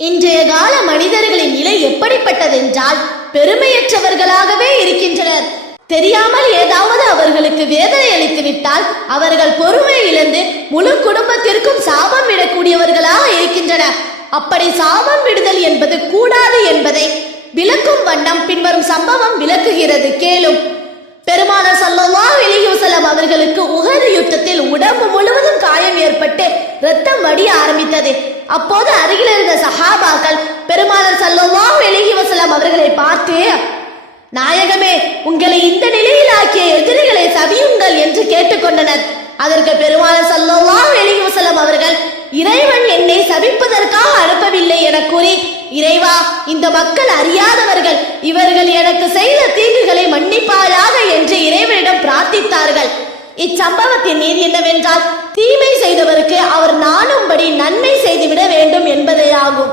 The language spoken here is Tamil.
இன்றைய கால மனிதர்களின் நிலை எப்படிப்பட்டதென்றால் பெருமையற்றவர்களாகவே இருக்கின்றனர். தெரியாமல் ஏதாவது அவர்களுக்கு வேதனை அளித்து விட்டால் அவர்கள் பொறுமை இழந்து முழு குடும்பத்திற்கும் சாபம் விடக்கூடியவர்களாக இருக்கின்றனர். அப்படி சாபம் விடுதல் என்பது கூடாது என்பதை விளக்கும் வண்ணம் பின்வரும் சம்பவம் விளக்குகிறது, கேளும். பெருமானார் ஸல்லல்லாஹு அலைஹி வஸல்லம் அவர்களுக்கு உஹது யுத்தத்தில் உடம்பு முழுவதும் காயம் ஏற்பட்டு ரத்தம் வடிய ஆரம்பித்தது. அப்போது அருகில் இருந்த சஹாபாக்கள் பெருமானார் ஸல்லல்லாஹு அலைஹி வஸல்லம் அவர்களை பார்த்து, நாயகமே, உங்களை இந்த நிலையில் ஆக்கிய எதிரிகளை சபியுங்கள் என்று கேட்டுக்கொண்டனர். அதற்கு பெருமானார் ஸல்லல்லாஹு அலைஹி வஸல்லம் அவர்கள், இறைவன் என்னை சபிப்பதற்காக அனுப்பவில்லை என கூறி, இறைவா, இந்த மக்கள் அறியாதவர்கள், இவர்கள் எனக்கு செய்த தீங்குகளை மன்னிப்பாயாக என்று இறைவனிடம் பிரார்த்தித்தார்கள். இச்சம்பவத்தின் நீதி என்னவென்றால், தீமை செய்தவருக்கு அவர் நாணும்படி நன்மை செய்துவிட வேண்டும் என்பதே ஆகும்.